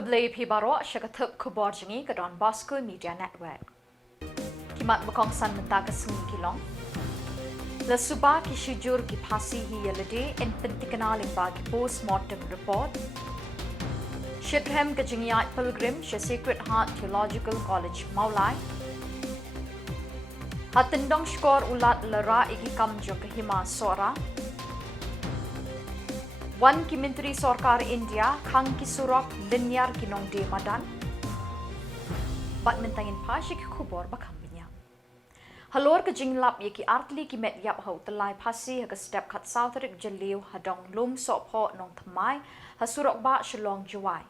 Khuborjylla Pibaro Shagatuk Khuborjylla ke donbosco Media Network. Kimat berkongsan mentah ke Shillong. Lesuba ki syujur ki phasi hi yalade en pentikanaling bagi post-mortem report. Shidhem ke jingyat pilgrim she Sacred Heart Theological College Maulai. Hatendong skor ulat lera igi kamjo ke hima sora. Wan ki Menteri Sorkar India khang ki surok linear kinong de madan. Bat mentangin pasik khubor bakambnya. Halor ke jinglap ye ki artli ki met yap hau telai pasi ha step khat southrik Jylliew hadong lum sopho nong thamai ha surok ba Shillong Juwai.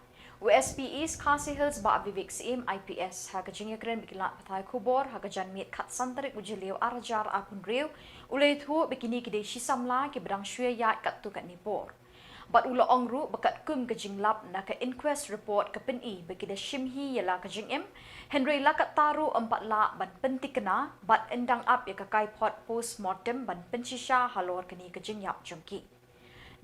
USPE's khasinews ba vivik sim IPS ha ka jingakren bikilat patai Khubor ha ka janmit khat santarik Jylliew arajar apun riu ulai thu bikini ki de Samla ki bedang shwe yat kat tu kat nipor. Bat ula ongru bakat kum ke jinglap na ke inquest report ke peni bagi de shimhi yala ke jingim Henry lakat taru 4 la ban pentikena bat endang up ya ke kai pot postmortem ban pensisha halor keni ke jingyap jongki.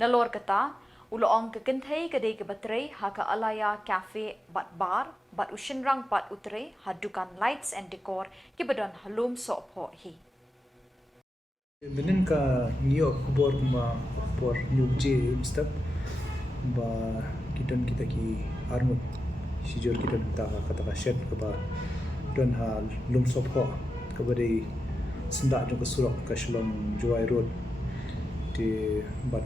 Nalor kata ula ong ke kenthai ke de ke batrai ha ke alaya cafe bat bar bat ushinrang pat utre hadukan lights and decor ki bedon halum sopho hi. Menen ka New Khubor kuma Khubor New J step ba kita ki armut sijur kita ta kata ka shed ka ba don ha lum sop ko ka bari senda jo ka surok ka Shillong Juwai road di bat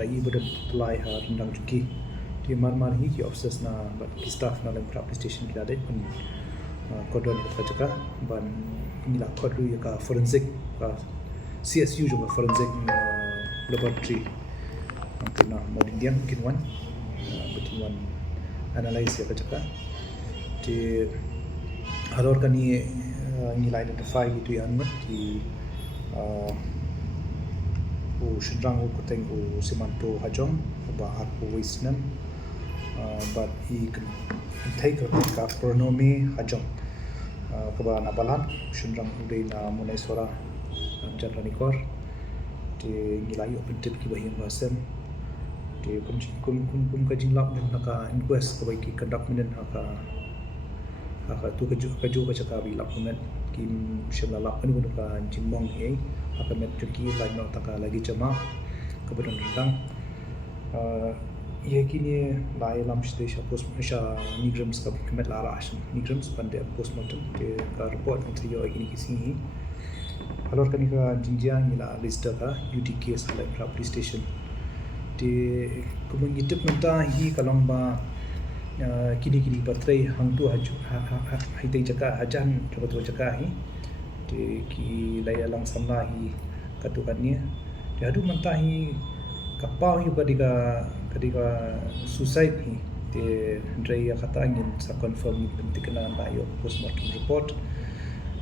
lagi bedan apply ha rendang juki di mar hi ki officers na bat ki staff na lem police station ki ada pun kodon ka jaka ban inilah kodu ya ka forensic ka CSU juga forensic laboratory mungkin modern dia mungkin one analyze ya kacaka di haror kan ni nilai identify gitu ya anmat di shinrang ko teng simanto hajong ba aku wisnam but he can take ka pronomi hajong ba nabalan shinrang udai na munai sora Jylla nikor di nilai open tip ki bahim basen di kum ka jinglap men ka inquest ka ki conduct men haka tu ka ju ka chaka bi lap men ki shimla lap ni ka jinmong he haka met ki line no taka lagi jama ka bedon rang ye kini lai lam station post sha migrants ka met la ra migrants pande postmortem ke ka report entry yo kini kisi halor kani ka jinjiang ila list ka UTK salai police station di kumung itip menta hi kalong ba kini patrai hangtu haju hitai jaka hajan coba jaka hi di ki layalang Samla hi katukannya di adu menta hi kapau hi kadika suicide hi di ndrai kata angin sa confirm pentikna bayo postmortem report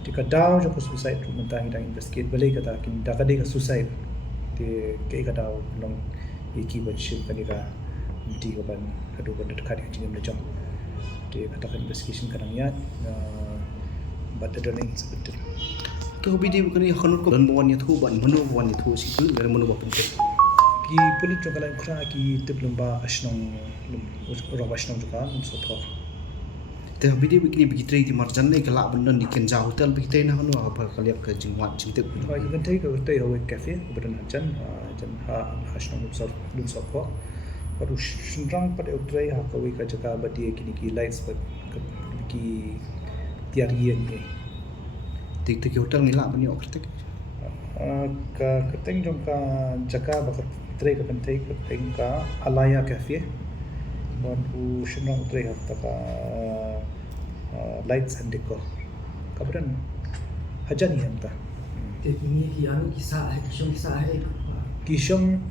jika daw jo suicide mentang hidang investigate balai kata kin dakade ka suicide te ke ka daw long iki bachil kanika di ka ban adu ban dekat jingam lejong te kata kan investigation kadang ya but the name sebetul to bidi bukan ya khonur ko dan bawan ya thu ban manu bawan ya thu sikul gar manu ba penting ki polit jo kala khra ki diploma ashnong ro ashnong joka so tho te bidi bikini bikitri di marjan nei kala bendon di kenja hotel bikitri na hanu apa kaliap ke jingwat jingtek ba even take ka tay hawe cafe bedan jan ha ashnong dum so ko baru shinrang pada utrai ha ka we ka jaka badi kini ki lights but ki tiarian ni tik tik hotel ni la bani oktek ka keteng jong ka jaka ba trai ka pentai ka teng ka alaya cafe baru shinrang utrai ha ka lights and decor. Kemudian hajan ni anta. Ini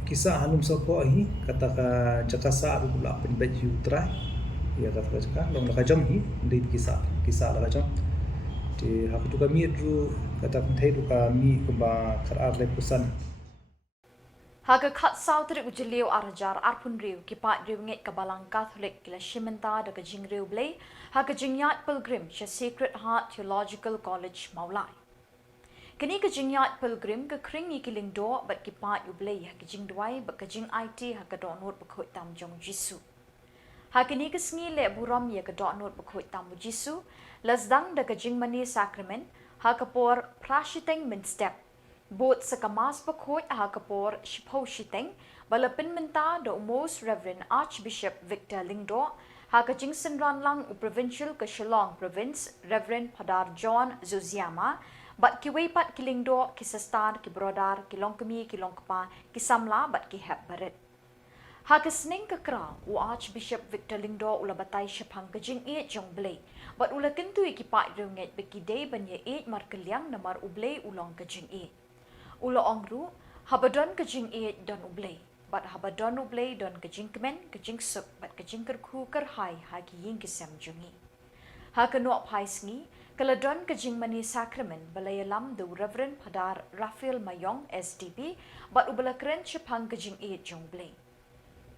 kisah halum sopo hi kata ka jaka sa bula pen baju tra ya kata jaka long la jam hi ndai kisah la jam di hak tu kami ru kata pentai tu kami kumba karar le pusan Haga khat sautrik Jylliew arajar arpun riu kipat riu nget kabalang Catholic kila shimenta daga jingriu blay haga jingyat pilgrim she Sacred Heart Theological College Maulai. Kini ke jingyat pilgrim ke kring ikiling do bat kipat yu blay haga jingdwai bat ka jing IT haga donut bakut tam jong Jisu. Hakini kesngi le buram ye ke dot not bekhoi tamu jisu, lasdang da ke jingmani sakramen, hakapor prashiteng min step. Bot sekamas bekhoi hakapor shipho shiteng, balapin menta da Most Reverend Archbishop Victor Lingdo, hakajing senran lang u provincial ke Shillong province, Reverend Padar John Zuziama, bat kiwepat kilingdo kisastar kibrodar kilongkemi kilongkpa kisamla bat kihep baret. Hakasning kakra u Archbishop Victor Lingdo ula batai shapang kajing e jong blay, but ula kentu ikipak runget bekidei banye e markeliang namar ublay ulong kajing e. Ula ongru habadon kajing e don ublay, but habadon ublay don kajing kemen kajing suk but kajing kerku kerhai hagi ying kisam jungi. Hakanok paisngi kaladon kajing mani sakramen balayalam the Reverend Padar Raphael Mayong SDB, but ubala keren shapang kajing e jong blay.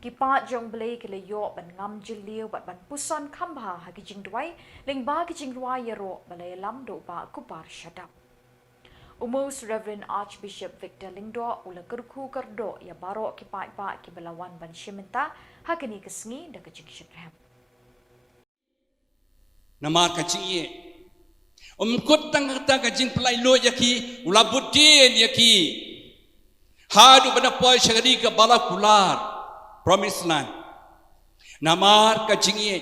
Kipat jong blay kila yo ban ngam Jylliew bat ban puson kambha hagi jing duai ling ba ki jing ruai yaro balay lam do ba Khuborjylla. Most Reverend Archbishop Victor Lingdo ula kerku kerdo ya baro kipat ba ki balawan ban shimenta hakini kesngi da kajing shitram. Nama kajing ye kut tang kajing pelai lo yaki ula budin yaki hadu bana poi syagadi ke bala kular Promised Land. Namar kajing ye.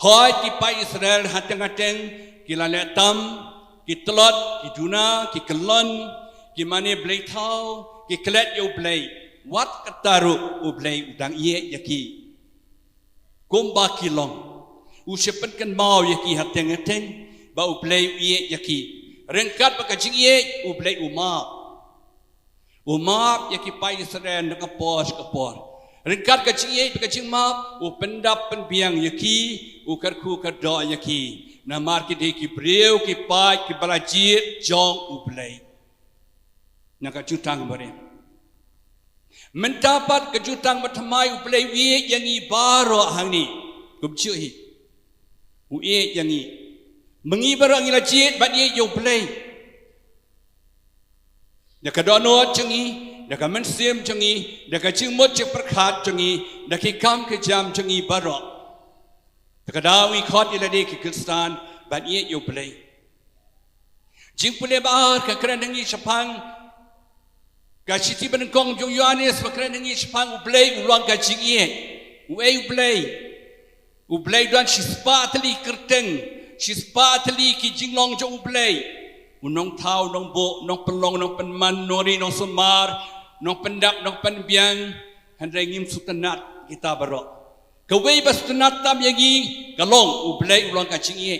Hoi ki pa Israel hateng-hateng ki laletam, ki telot, ki duna, ki kelon, ki mane blay tau, ki kelet yo blay. Wat kataru u blay udang ye yaki. Kumba kilong. U sepenkan mau yaki hateng-hateng ba u blay ye yaki. Rengkat ba kajing ye u blay umap. Umap yaki pa Israel nakapor. Ringkat kajing ye kajing map u pendap penbiang yaki u karku kardo yaki. Namar ki de ki breu ki pa ki balajit jong u blay. Nakajutang bare. Mendapat kejutang bertemai u blay ye yang i baro hang ni. Kubcuhi. U ye yang i. Mengibar ang ilajit bat ye yo blay. Daka dono cengi, daka mensim cengi, daka cingmut cek perkat cengi, daki kam kejam cengi barok. Daka dawi khot ilade ki Kristan, ban ye yo play. Jing pule baar ka keren dengi sepang, ka siti benengkong jong Yohanes ka keren dengi sepang u play ulang ka jing ye. U play dan sispa teli kerteng, sispa teli ki jinglong jong u play. Nong tau, nong bo, nong pelong, nong penman, nori, nong semar, nong pendap, nong penbiang, handai ngim sutenat kita barok. Kawai bas sutenat tam yagi, kalong ublay ulang kacing ye.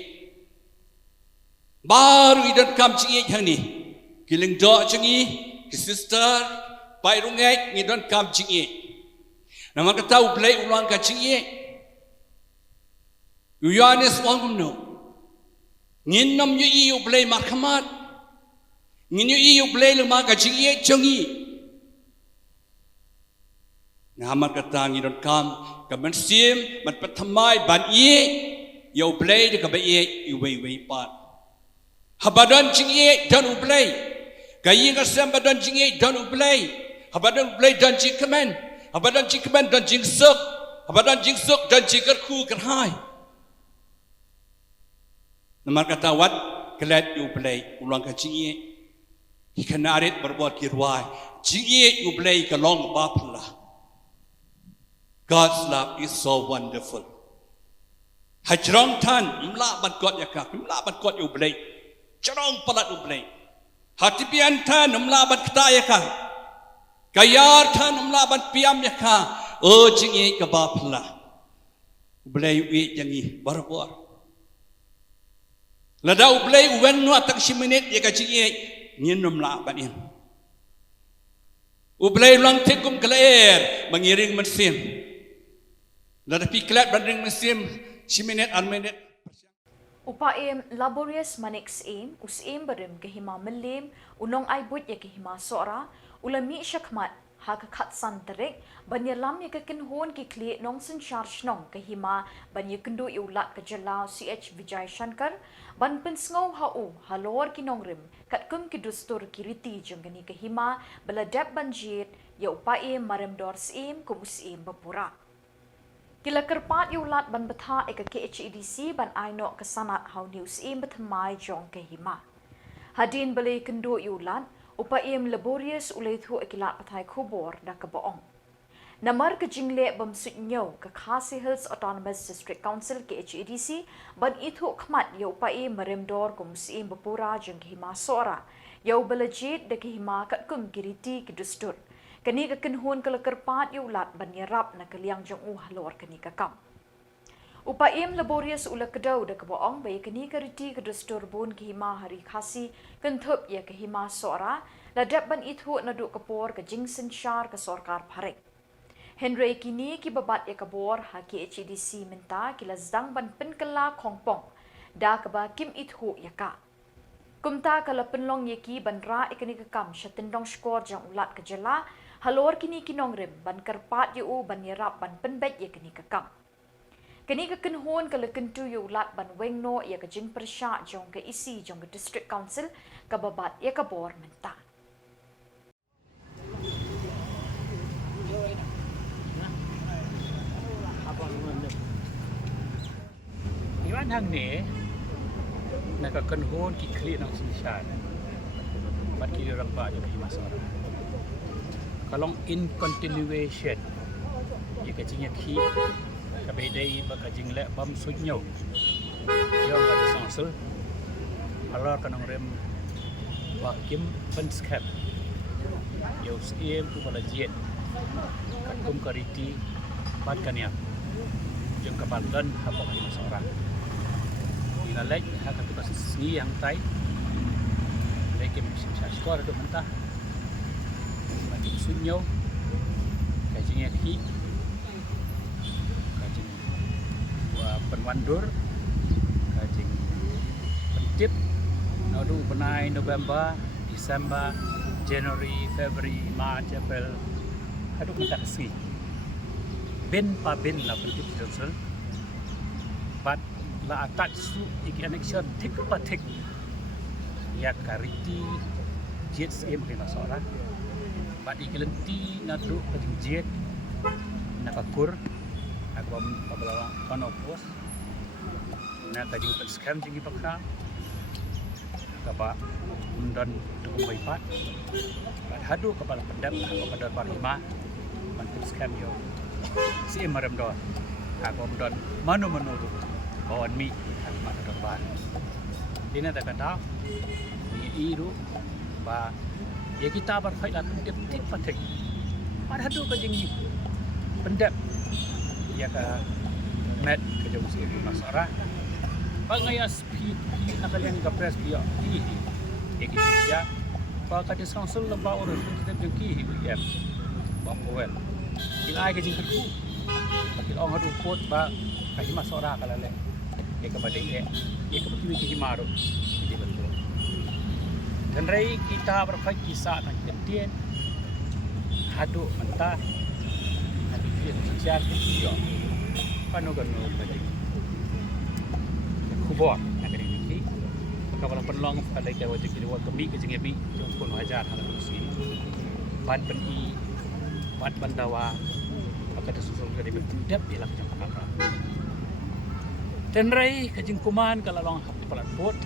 Baru idan kam cing ye yang ni. Kiling do cing ye, ki sister, pai rungai ngidon kam cing ye. Nama kata ublay ulang kacing ye. Yohanes wangum no. Ngin nam yu iu blay markamat. Ngin yu iu blay lema kajing ye cengi. Ngamat kata ngidon kam kaman sim mat pathamai ban ye yo blay de kabe ye iwei pat. Habadan cing ye dan u blay. Kayi ngasam badan cing ye dan u blay. Habadan blay dan cing kemen. Habadan cing kemen dan cing suk. Habadan cing suk dan cing kerku kerhai. Namar kata wat kelet yu blay ulang ka cing ye. Ikanarit berbuat kirwai. Cing ye yu blay kalong bapla. God's love is so wonderful. Hajrong tan imla bat God yakak, imla bat God yu blay. Jarong palat yu blay. Hatipian tan imla bat kata yakak. Kayar tan imla bat piam yakak. Oh cing ye ka bapla. Blay yu yangi barbuat. Lada ublay uwen nu atak siminit ya kacing ye nginum la banin. Ublay ulang tekum kelair mengiring mesin. Lada piklat banding mesin siminit alminit. Upaim laborious manix aim usim berim kehima melim unong aibut ya kehima sora ulami syakmat hakakat santerik banyalam ya kekenhon ki kli nong sen charge nong kehima banya kendu iulat ke Jylla CH Vijay Shankar ban pensngau hau halor ki nongrim kat kum ki dustur kiriti jengani kehima beladap banjit ya upaim marem dor sim kubusim bapura. Kila kerpat yulat ban betha eka KHEDC ban aino kesanat hau news im bethamai jong ke hima. Hadin beli kendo yulat upa im laborious ulai thu ekilat patai Khubor da keboong. Namar ke jingle bam sutnyo ke Khasi Hills Autonomous District Council KHEDC ban itu khmat yo upa im meremdor kum sim bepura jeng ke hima sora. Yo belajit de ke hima kat kum giriti ke dustur. Kani ka kenhun ka lekerpat yulat ban yarap na kaliang jong halor kani ka kam. Upaim laborious ula kedau da keboong bai kani ka riti ka dustur bun ke hima hari khasi kentup ya ke hima sora ladap ban itu na du kapor ka jingsen shar ka sorkar pharek. Henry kini ki babat ya kabor ha KHEDC minta kila zdang ban penkela kongpong da kaba kim itu ya ka. Kumta kala penlong yeki ban ra ikani ka kam shatendong skor jang ulat ka Jylla halor kini kinong rim ban kerpat yu ban yarap ban penbet ya kini ka kam. Kini ka kenhon kala kentu yu ulat ban wengno ya ka jing persya jong ka isi jong ka district council ka babat ya kabor minta. Iwan hang ni nak kenhon ki kli nang sinshan. Bat ki orang ba jo ki masalah. Kalau in continuation ye ka jing ki ka be dai ba ka jing le bam sunyo. Yo ka di sangsul. Ala ka nang rem ba kim pen skap. Yo siem tu bala jet. Ka kum kariti bat kania. Jeng ka bandan ha ba ki masalah. Lek akan tukar sisi yang tai lagi bisa skor itu mentah bagi sunyo kajing yaki kajing penwandur kajing pentip nadu benai November December January February March April aduh mentah sisi bin pa bin lah pentip johnson but la atat su iki connection tik patik ya kariti jet sim ke masora bat ikilenti nadu pating jet nakakur aku pabala panopos na kajing pat scam jingi pakra kaba undan tu wipat bat hadu kepala pendap kepada parima mantul scam yo si maram do aku undan manu tu kawan mi mak terban ini tak kata ni iru ba ya kita berfight lah pendep tik patik pada hadu kajing ni pendep ya ka met ke jauh sini masyarakat bangaya speed nak kalian ka press dia hi ya kita ya ba ka disangsul lembau orang kita jengki hi ba poel ilai kajing kerku kita orang hadu kot ba kaji masyarakat kalale ya kepada ia kepada himaru jadi betul dan rai kita berfak kisah nak ketian haduk mentah nanti dia sosial dia panu bagi Khubor nak ini kapal penlong ada ke wajib kita kami ke jengebi jom pun wajar hal ini ban peni ban bandawa akan susul dari berdap ialah macam apa tenrai kajing kuman kalau long hap pelat pot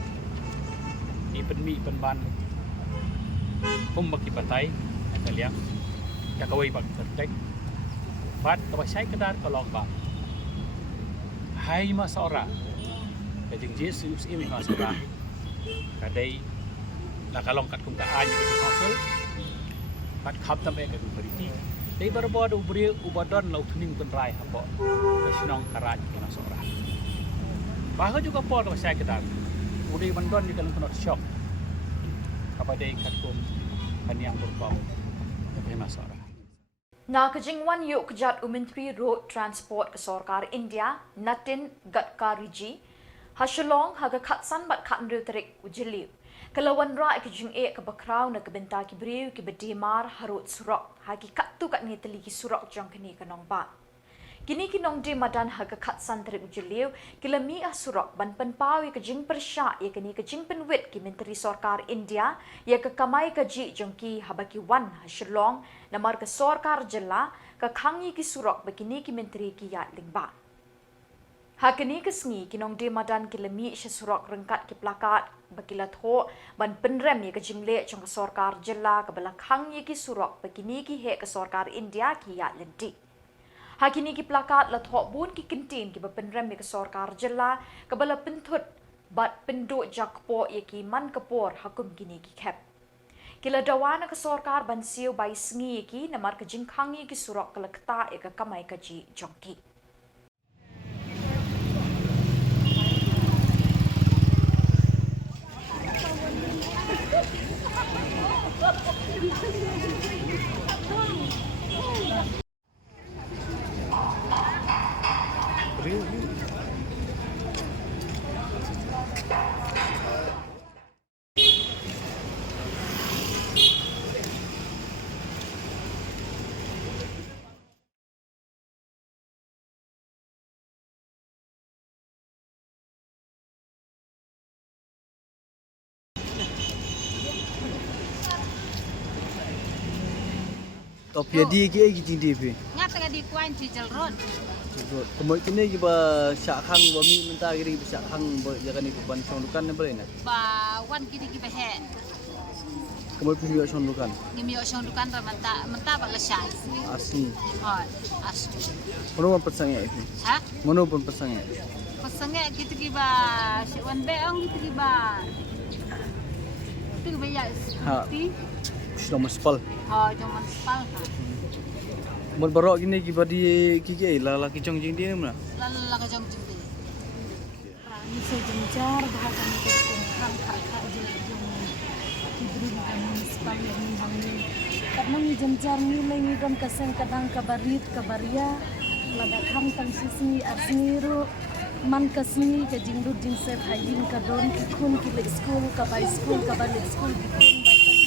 di penmi penban baki patai kalian dak kawai bak tertek bat kabasai kedar kalau bak hai masora kajing Jesus ini masora kadai la kalong kat kum ka anyu ke sosol bat khap tambe ke beriti dei barbo ubri ubadon lau tuning penrai hapo Shillong karaj masora bahkan juga Paul kalau saya kata, udah bandon di dalam penot shock, apa dia katkum yang berbau, apa masalah. Na kejingwan yuk kejat Menteri Road Transport ke Sorkar India, Natin Gadkariji, Shillong haga katsan bat katndu terik Jylliew. Kelawan ra kejing ke bakrau na kebenta kibriu ke bedemar harut surok, hagi katu kat ni teliki surok jang kini kanong ba. Kini kinong di madan haga katsan terik Jylliew kila mi surok ban penpawi kejing persya ya kini kejing penwit ki Menteri Sorkar India ya ke kamai kaji jongki habaki wan Shillong namar ke Sorkar Jylla ka khangi ki surok begini ki menteri ki yat lingba. Hakini kesngi kinong de madan ki lemi she surok rengkat ki plakat bagila tho ban penrem ye ka jingle chong sarkar Jylla ka bala khangi ki surok begini ki he ka sarkar India ki yat lenti. Hakini ki plakat la tho bun ki kentin ki penrem ye ka sarkar Jylla ka bala pentut bat penduk jakpo ye ki man kapor hakum kini ki khep. Kila dawana ka sarkar ban siu bai sngi ki namar ka jingkhangi ki surok ka lakta ye ka kamai ka ji jongki. Tapi dia ke gitu dia. Ngata ka di kuan ci jel road. Kemudian kini kita syakang bami mentah kiri syakang jangan ikut ban sondukan ni boleh nak. Ba wan kidi ki behe. Kemudian pilih sondukan. Gimi o shong dukan ra menta ba la shai. Asli. Ha, asli. Mana pun pesangnya itu. Ha? Mana pun pesangnya. Pasange gitu ki ba si wan be ong gitu ki ba. Tu ba ya. Ha. Sudah muspal. Ha, jaman spal ha. Mau berok gini kita di kiki laki jong jing dia mana? La ka jong jing. Ni se jenjar bahkan ni kan kakak je jong diberi kan municipal yang ni hang ni. Karena ni jenjar ni lengi don kaseng kadang kabarit kabaria lada kam tang sisi asniru man kasni ke jingdut jing se hayin ka don ki kun ki le school ka bai school ka balik school ki kun bai kali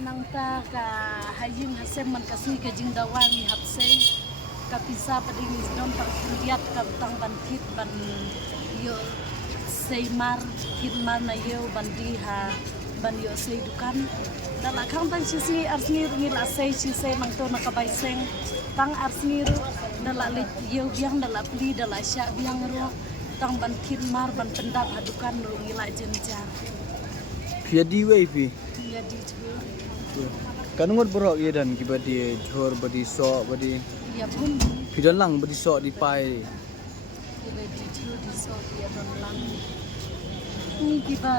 nangta ka hayin hasem man kasni ke jing dawani hapsei kapisa pading don tang kuliat ka tang bantit ban yo seimar kitmar na yo bandi ha ban yo sei dukan dala khang tang sisi arsni ngil asei sisi mangto na ka bai seng tang arsni dala le yo biang dala pli dala sya biang ro tang bantit mar ban pendap hadukan ro ngila jenjar Jadi wifi. jadi tu Kan ngot berok ye dan kita di jor badi sok badi. ya bun Pidan lang badi sok di pai. di tu di so ya don lang ni kiba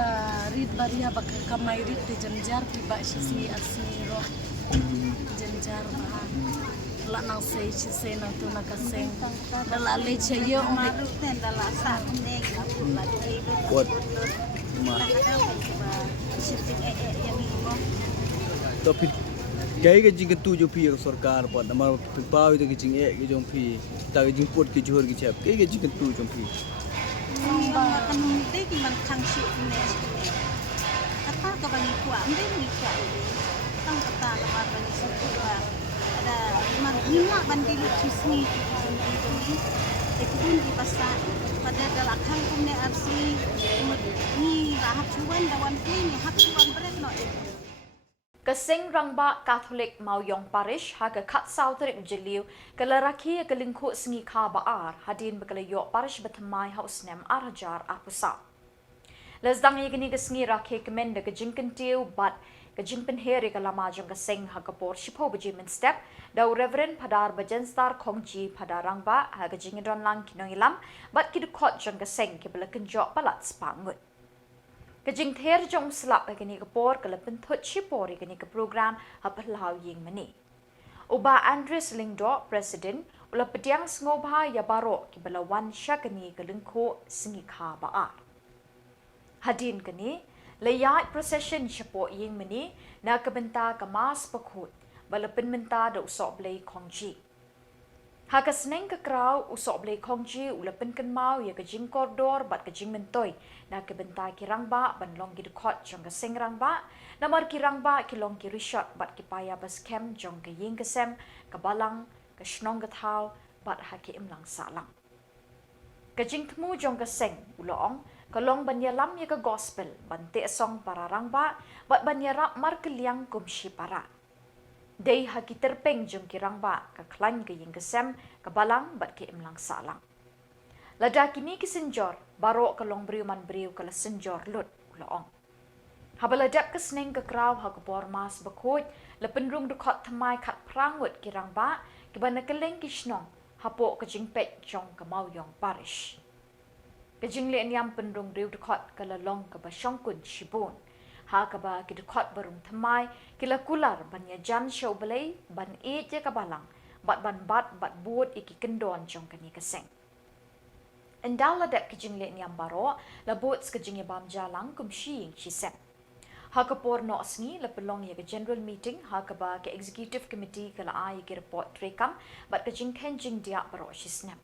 rit baria bak kamai rit de jenjar kiba sisi arsni ro jenjar bah la nang sei sisi na tu na kaseng dala le cheyo Maru ten dala sa ne ka pu la di. Kuat. Ma. Tapi gaya ke jing tu jo pi sarkar pat namar pawi ke jing ke jong pi ta ke jing pot ke jor ke chap ke jing tu jong pi Kan de ki man khang shi ne. Kata ka bani ku amde ni ka. Tang kata la mar bani su ku ada man hina bandi lu chisni ni. Ekun di pasar pada dalam khang kum ne arsi ni rahap chuan dawan ni hak chuan bret no. Kasing rangba Catholic Mauyong Parish haga kat Southern Jylliew kalaraki kalingku sengi kha baar hadin bekalayo parish bethamai house nem arhajar apusa. Lezdang yegini kesengi rakhe kemenda kejingkentiu bat kejingpenheri kalama jong kasing hagapor shipo bejimen step dau Reverend Padar Bajenstar Kongji Padar rangba haga jingidon lang kinongilam bat kidukot jong kasing kibelakenjok palat spangut. Kajing ther jong slap kini kapor kalapen thut chipori kini ke program hapalau ying mani. Uba Andres Lingdo President ula pediang ngobha ya baro ki balawan syakani kalengko singi kha baar. Hadin kini layat procession chapo ying mani na kabenta kamas pakhut balapen menta da usok blay kongji. Hakasneng ke kraw usok blay kongji ulapen kenmau ya kajing koridor bat kajing mentoy na kebenta kirangba ban long gidukot jong kaseng rangba namar kirangba kilong kirishot bat kipaya bas kem jong kaying kesem kabalang kasnong gathau bat haki imlang salang. Kajing temu jong kaseng ulong kalong banyalam ya ke gospel ban te song para rangba bat banyarap mar keliang kumshi para. Dei haki terpeng jong kirang ba ka klan ke ying kesem ke balang bat ke imlang salang. Lada kini ki senjor baro ke long briu man briu ke senjor lut ulaong. Habaladap ke seneng ke kraw ha ke bormas bekut le penrung dukot temai kat prangut kirang ba ke bana keleng ki shnong hapo ke jingpet jong ke mauyong parish. Ke jingle niam penrung briu dukot ke lalong ke basyongkun shibun. Ha ka ba ki dukot barung temai kila kular banya jan show belai ban e je ka balang bat buat iki kendon jong kani keseng. Endal ladap ki jingle niam baro la buat ke jingle bam jalang kum shing shisep. Ha ka por no sngi la pelong ye ke general meeting ha ka ba ke executive committee kala ai ki report trekam bat ke jing ken jing dia baro shisnam.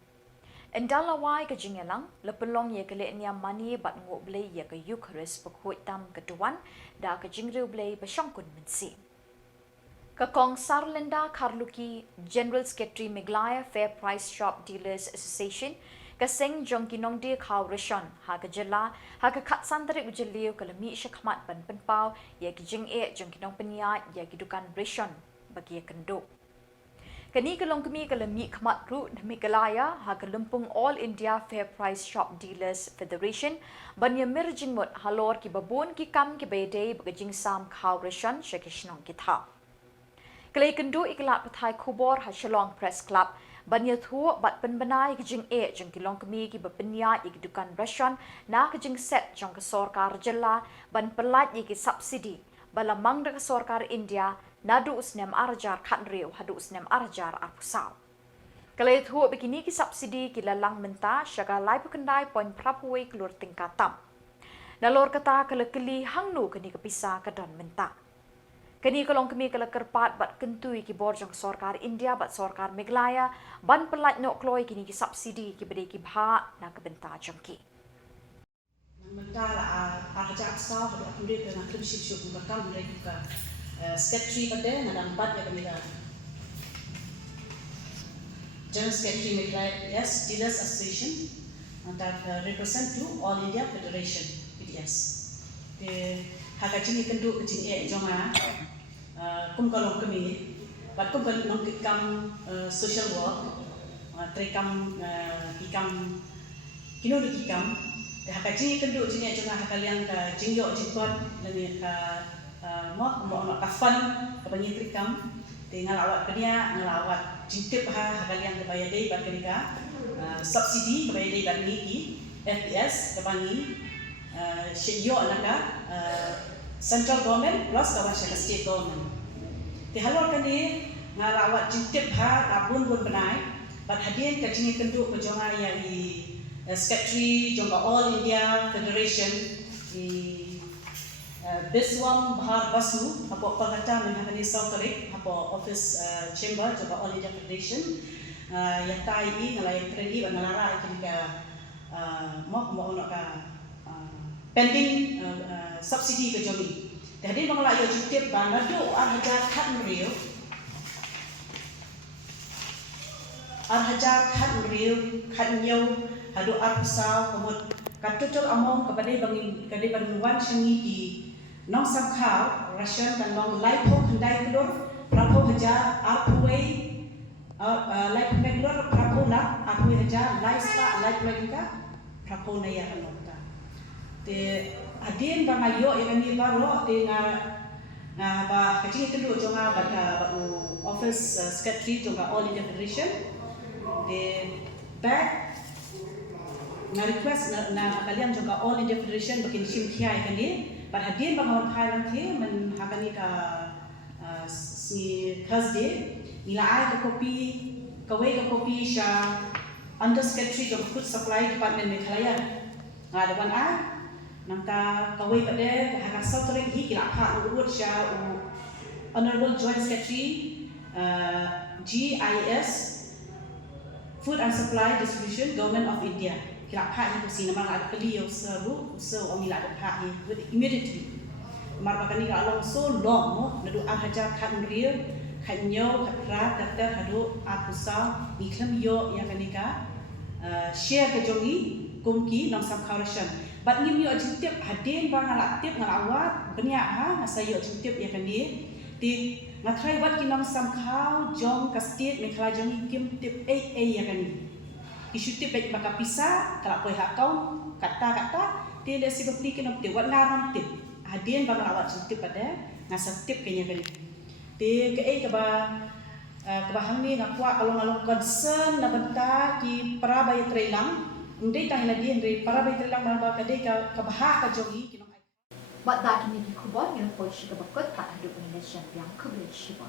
Endala wai ke jingelang le pelong ye ke le niam mani bat ngo blei ye ke Eucharist pekhuit tam keduan da ke jingriu blei basyongkun mensi. Ke kong Sarlinda Karluki General Secretary Meghalaya Fair Price Shop Dealers Association ke seng jong kinong dia kau reshon ha ke Jylla ha ke kat santri Jylliew ke lemi syakmat ban penpau ye ke jing jong kinong penyat ye ke dukan reshon bagi ye kendo. Kani kelong kami kelemi khamat ru Meghalaya ha kelempung All India Fair Price Shop Dealers Federation banya merjing mut halor ki babun ki kam ki bedei bagajing sam khaw reshon shekishnong ki tha. Kelai kendu iklat pathai Khubor ha Shillong Press Club banya thu bat penbenai ki jing jong kilong kami ki bapenya ki dukan reshon na ki jing set jong ke sarkar Jylla ban pelat ki subsidi balamang de sarkar India nadu usnem arjar khanriu hadu usnem arjar apusau. Kalai thu begini ki subsidi ki lalang menta syaga lai pukendai poin prapuai kelur tingkatam. Nalor kata kelekeli hangnu kini kepisa ke don menta. Kini kolong kami kala kerpat bat kentui ki borjong sarkar India bat sarkar Meghalaya ban pelat nok kloi kini ki subsidi ki bede ki bha na ke benta jongki. Mentara arja asal hadu akuri ke ngakrim sip bakam mereka Secretary pada nadang empat ya kami dah. General Secretary Meghalaya yes Dealers Association that represent to All India Federation PDS. The hakajini kendu kecing jonga kum kalong kami bat kum kalong kikam social work trekam kikam kino di kikam hakajini kendu jini jonga hakalian ka jingyo jingkot lani ka mau kafan kebanyi trikam tinggal awak kenia ngelawat jintip kalian kebayar dei bat kenika subsidi kebayar dei bat ni FPS kebanyi shyo anaka central government plus kawan state government dihalor kani ngelawat jintip rabun benai bat hadian kajini kendu pejonga ya i secretary jongga All India Federation di Biswam Bahar Basu, apa pengata menghadiri Sauterik, apa office chamber juga All India Federation, yang tai ini ngelai kredi dan ngelara ketika mau nak pending subsidi ke jomi. Jadi mengelak ia jukip banadu arhajar khat meriu, khat nyau, hadu arpsau, kemudian katutul among kepada bangunan sengi di nong samkhau ration dan nong laipo hendai kelur prapo haja arpuai laipo kelur prapo nak arpuai haja laispa laipo lagika prapo naya kanota te adin bangayo yang ni baro te na ba kecil kedua jonga ba office secretary jonga All India Federation te back na request na kalian jonga All India Federation bikin simkiai kan ni perhatian bangawan Thailand ke menghakani ka si Thursday nila ai ka kopi sha under secretary of food supply department Meghalaya ngadawan ai nangka kawai pada haka sautrek hi kila pha urut sha honorable joint secretary GIS food and supply distribution government of India kila pha ni kusi nama ada keliau seru so omila ada pha ni with immediately marmakani ka along so long mo nadu arhaja khan riu khanyo khatra takter hadu apusa iklam yo yang kanika share ke jongi kumki nang sam kharashan bat ngim yo jintip haden bang ala tip ngalawat benya ha sayo jintip ya kan di Ngatrai wat kinong samkau jong kastit Meghalaya jong ikim tip ya kan. Isu tip baik baka pisa kalau koi hakau kata dia le si bapli kinong tip wat ngaram tip. Adien ba awat tip pada ngasa tip kenya kan. Dia ke ba kebahang ni ngakwa along concern na benta ki para bay trelang undai tang lagi ndai para bay trelang ba kadai ka bahak ka jogi kinong Bat dak ni ki Khubor ngin pol shi ka bakot tak hidup Indonesia yang Khuborjylla.